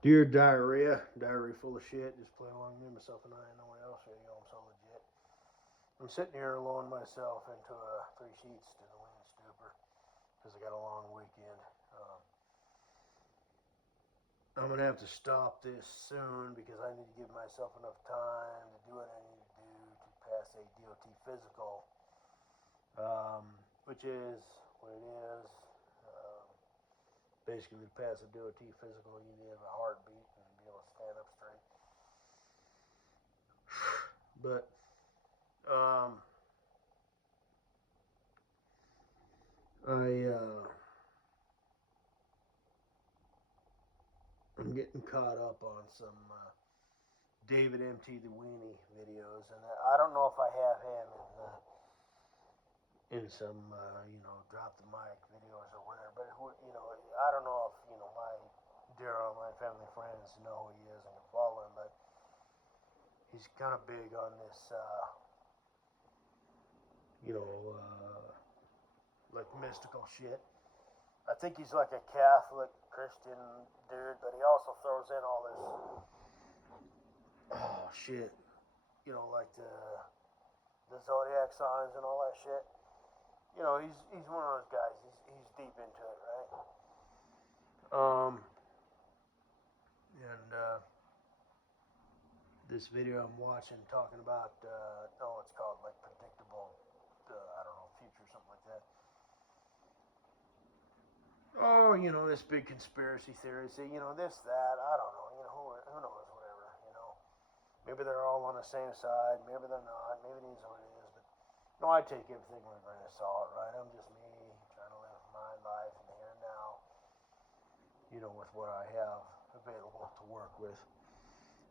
Dear diarrhea full of shit. Just play along with myself and I and no one else video. I'm so legit. I'm sitting here alone myself into a three sheets to the wind stupor because I got a long weekend. I'm gonna have to stop this soon because I need to give myself enough time to do what I need to do to pass a DOT physical, which is what it is. Um, Basically, to pass a DOT physical, you need to have a heartbeat and be able to stand up straight. But um, I'm getting caught up on some David MT the Weenie videos, and I don't know if I have him in some drop the mic videos or whatever. But I don't know if my dear online family friends know who he is and can follow him, but he's kind of big on this, you know, like mystical shit. I think he's like a Catholic Christian dude, but he also throws in all this shit, like the zodiac signs and all that shit. He's one of those guys. He's deep into it, right? And this video I'm watching talking about, it's called like predictable, I don't know, future, something like that. Oh, this big conspiracy theory. Say, this, that, I don't know. Who knows, whatever. Maybe they're all on the same side. Maybe they're not. Maybe it is what it is. But no, I take everything with a grain of salt, right? I'm just me trying to live my life in the here and now. With what I have available to work with.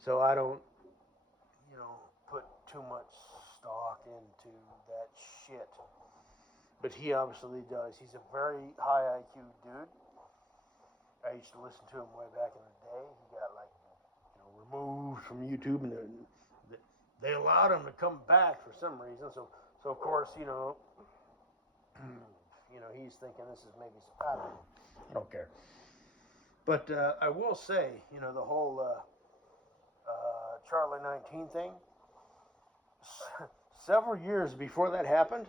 So I don't, put too much stock into that shit. But he obviously does. He's a very high IQ dude. I used to listen to him way back in the day. He got like, removed from YouTube, and they allowed him to come back for some reason. So of course, he's thinking this is maybe I don't care. But I will say, the whole Charlie 19 thing. Several years before that happened,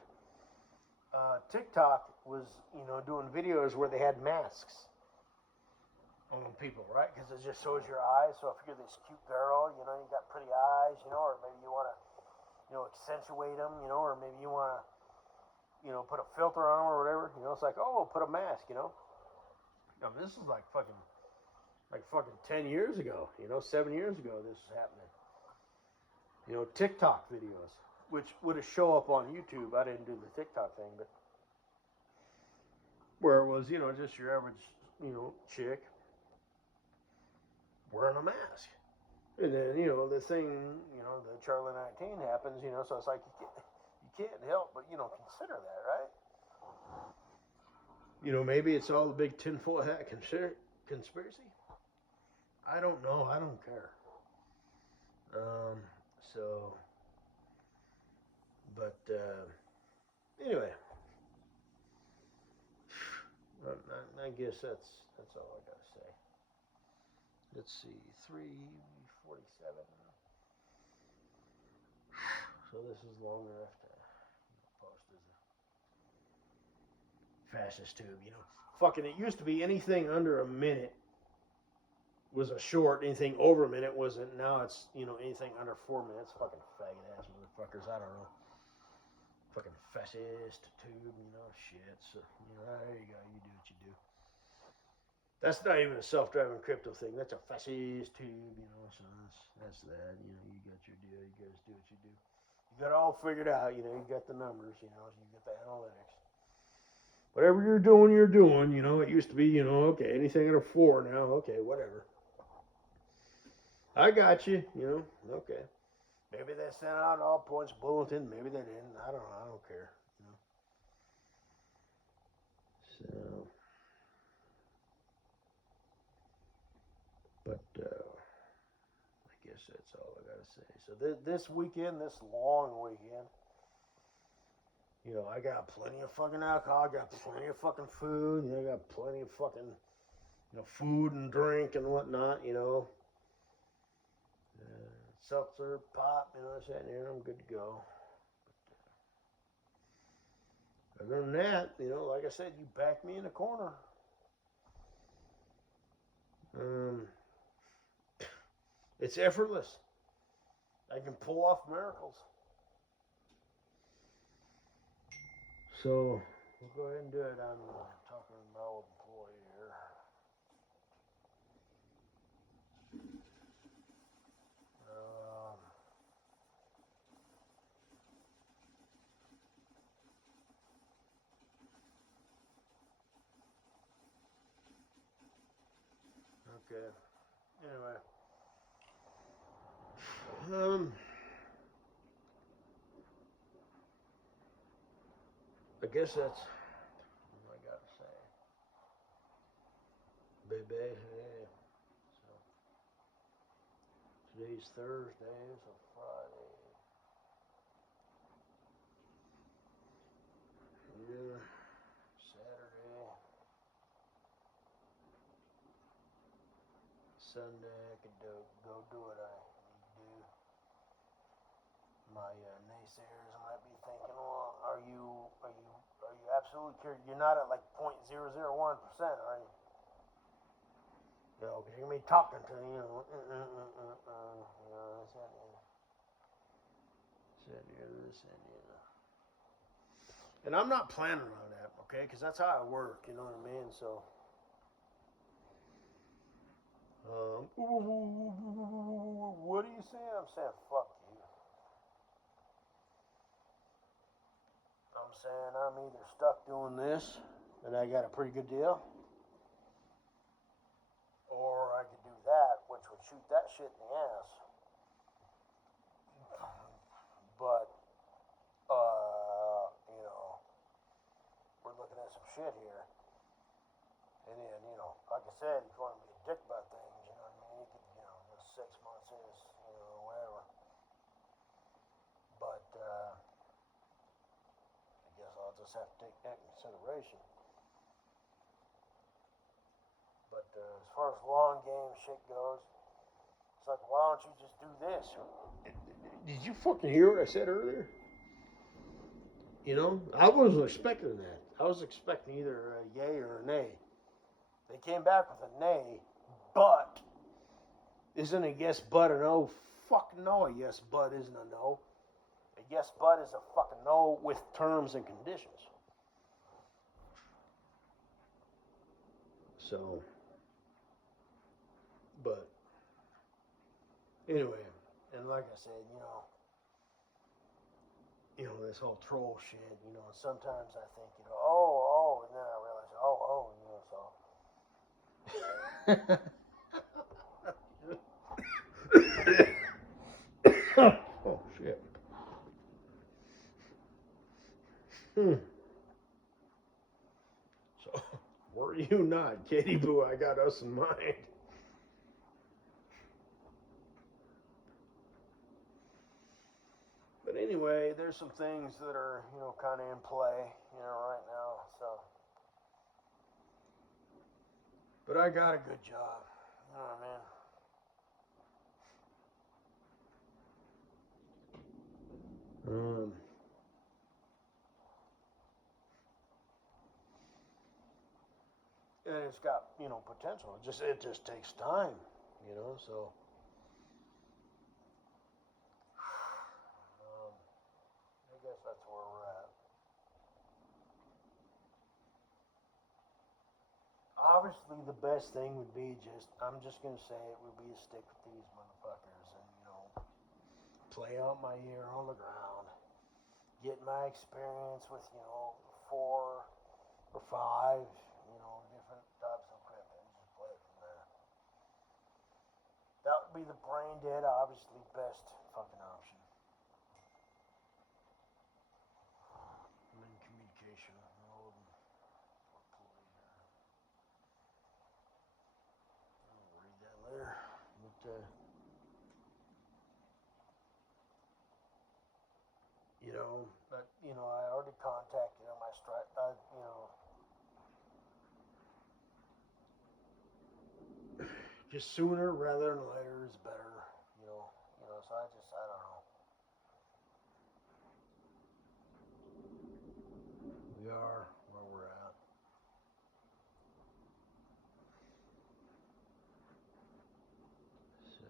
TikTok was, doing videos where they had masks on people, right? Because it just shows your eyes. So if you're this cute girl, you got pretty eyes, or maybe you want to, accentuate them, or maybe you want to, put a filter on them or whatever. It's like, oh, put a mask, I mean, this is like fucking 10 years ago, 7 years ago, this was happening. TikTok videos, which would have show up on YouTube. I didn't do the TikTok thing, but where it was, just your average, chick wearing a mask. And then, the thing, the Charlie 19 happens, so it's like you can't help but, consider that, right? Maybe it's all a big tinfoil hat conspiracy. I don't know. I don't care. Um, so, but anyway, I guess that's all I gotta say. Let's see, 3:47. So this is long enough to post as a fascist tube. Fucking, it used to be anything under a minute was a short. Anything over a minute wasn't. Now it's anything under 4 minutes. Fucking faggot ass motherfuckers. I don't know. Fucking fascist tube. Shit. So there you go. You do what you do. That's not even a self-driving crypto thing. That's a fascist tube. So that's that. You got your deal. You guys do what you do. You got it all figured out. You got the numbers. You got the analytics. Whatever you're doing, you're doing. It used to be, okay, anything under 4 now. Okay, whatever. I got you. Okay. Maybe they sent out all points bulletin. Maybe they didn't. I don't know. I don't care. So, but I guess that's all I gotta say. So this weekend, this long weekend, I got plenty of fucking alcohol. I got plenty of fucking food. I got plenty of fucking food and drink and whatnot, seltzer, pop, this, that, and here, I'm good to go. Other than that, like I said, you back me in the corner. It's effortless. I can pull off miracles. So we'll go ahead and do it. I'm talking to my old employee here. Okay. Anyway. I guess that's what I got to say. Baby, hey. So today's Thursday, so Friday. Yeah. Saturday. Sunday, I could go do what I need to do. My naysayers might be thinking, well, are you absolutely curious? You're not at like 0.001%, are you? Because you're gonna be talking to this and and I'm not planning on that, okay? Because that's how I work, you know what I mean? So. What are you saying? I'm saying fuck you. I'm saying I'm either stuck doing this and I got a pretty good deal, or I could do that, which would shoot that shit in the ass. But, we're looking at some shit here. And then, like I said, if you want to be a dick about things, you know what I mean? You could, 6 months is, whatever. But, I guess I'll just have to take that into consideration. But as far as long game shit goes, it's like, why don't you just do this? Did you fucking hear what I said earlier? I wasn't expecting that. I was expecting either a yay or a nay. They came back with a nay, but isn't a yes but a no? Fuck no, a yes but isn't a no. A yes but is a fucking no with terms and conditions. So, but anyway, and like I said, this whole troll shit, sometimes I think, and then I realize, so. Oh, shit. So, were you not, Katie Boo? I got us in mind. But anyway, there's some things that are, kind of in play, right now. So, but I got a good job. You know what I mean? And it's got, potential. It just takes time, So, I guess that's where we're at. Obviously, the best thing would be I'm just gonna say it would be to stick with these motherfuckers and play out my year on the ground, get my experience with 4 or 5 different types of equipment, and just play it from there. That would be the brain dead, obviously best fucking option. I'm in communication mode. I'll read that later. But I already contacted my because sooner rather than later is better. So I don't know. We are where we're at. So,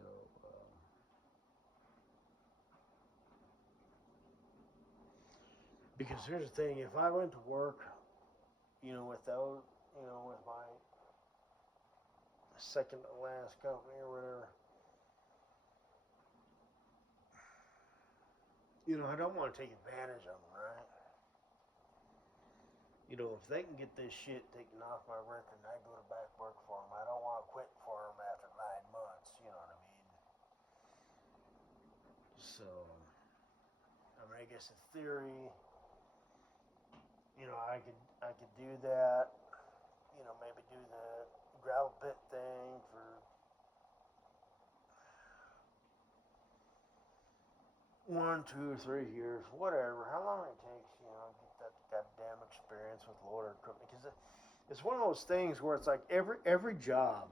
because here's the thing: if I went to work, without, with my second to last company or whatever, I don't want to take advantage of them, right? If they can get this shit taken off my record and I go to back work for them, I don't want to quit for them after 9 months. You know what I mean? So, I guess in theory, I could do that. Maybe do the gravel pit thing for 1, 2, 3 years, whatever, how long it takes, get that goddamn experience with loader equipment. Because it's one of those things where it's like every job,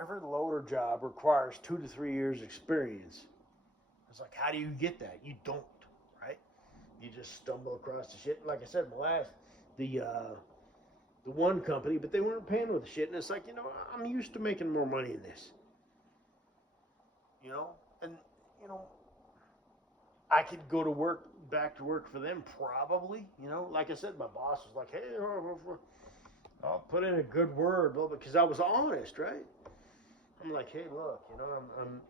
every loader job requires 2 to 3 years experience. It's like, how do you get that? You don't, right? You just stumble across the shit. Like I said, the one company, but they weren't paying with the shit, and it's like, I'm used to making more money in this. And I could go to work, back to work for them, probably. Like I said, my boss was like, "Hey, I'll put in a good word," because I was honest, right? I'm like, "Hey, look, I'm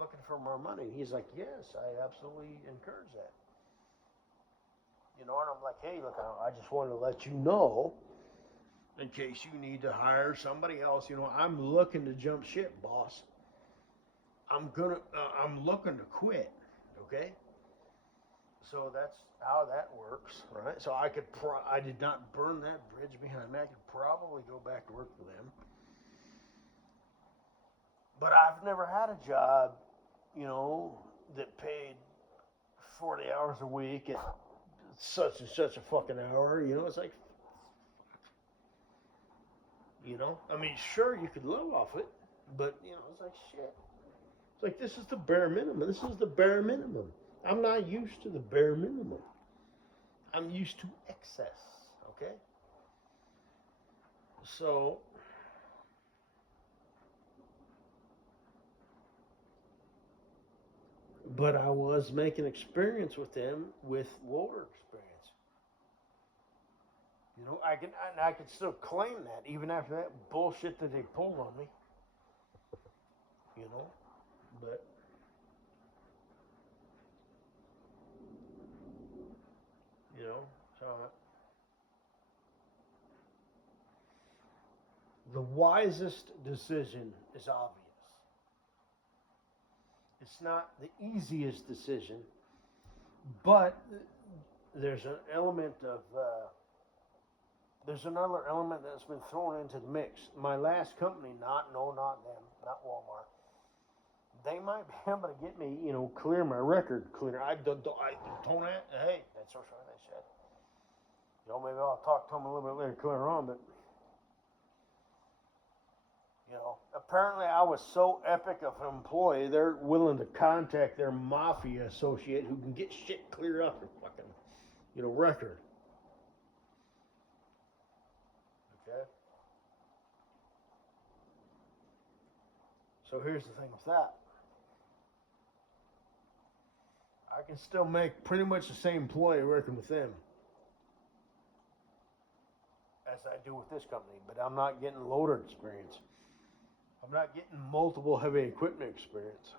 looking for more money." He's like, "Yes, I absolutely encourage that." And I'm like, "Hey, look, I just wanted to let you know, in case you need to hire somebody else. I'm looking to jump ship, boss. I'm looking to quit, okay?" So that's how that works, right? So I did not burn that bridge behind me. I could probably go back to work for them. But I've never had a job, that paid 40 hours a week at such and such a fucking hour. It's like, I mean, sure, you could live off it, but, it's like, shit. It's like, this is the bare minimum. This is the bare minimum. I'm not used to the bare minimum. I'm used to excess, okay? So, but I was making experience with them with loader experience. I can still claim that even after that bullshit that they pulled on me. You know, but so the wisest decision is obvious. It's not the easiest decision, but there's an element of there's another element that's been thrown into the mix. My last company, not them, not Walmart. They might be able to get me, clear my record clear. I don't, hey, that's so sorry they said. Maybe I'll talk to them a little bit later, clear on, but apparently I was so epic of an employee, they're willing to contact their mafia associate who can get shit cleared off their fucking, record. Okay. So here's the thing with that. I can still make pretty much the same employee working with them as I do with this company, but I'm not getting loader experience. I'm not getting multiple heavy equipment experience.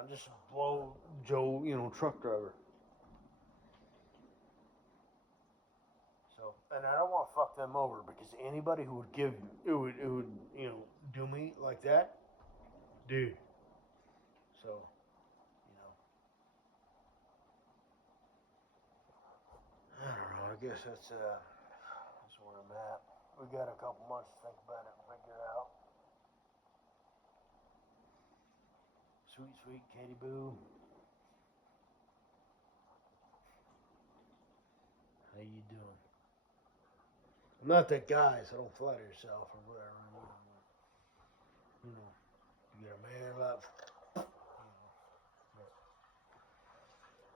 I'm just a blow Joe, truck driver. So, and I don't want to fuck them over because anybody who would do me like that, dude. So, I don't know. I guess that's where I'm at. We got a couple months to think about it and figure it out. Sweet, sweet Katie Boo. How you doing? I'm not that guy, so don't flatter yourself or whatever. You know, you get a man love.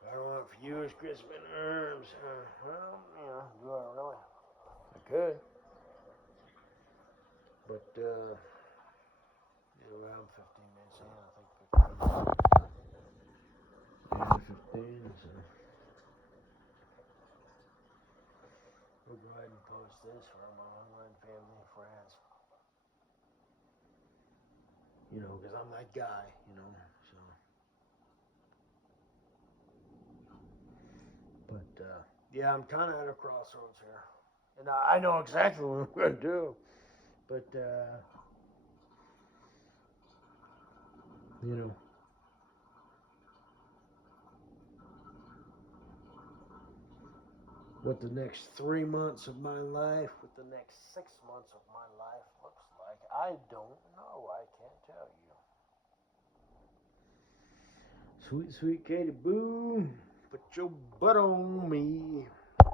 I don't want for you is crispin arms. Well, do I really? I could. But, we're having 15 minutes in, I think 15. Yeah, 15, so. We'll go ahead and post this for my online family and friends. Because I'm that guy, so. But, yeah, I'm kind of at a crossroads here. And I know exactly what I'm going to do. But, what the next 3 months of my life, what the next 6 months of my life looks like, I don't know. I can't tell you. Sweet, sweet Katie Boo, put your butt on me.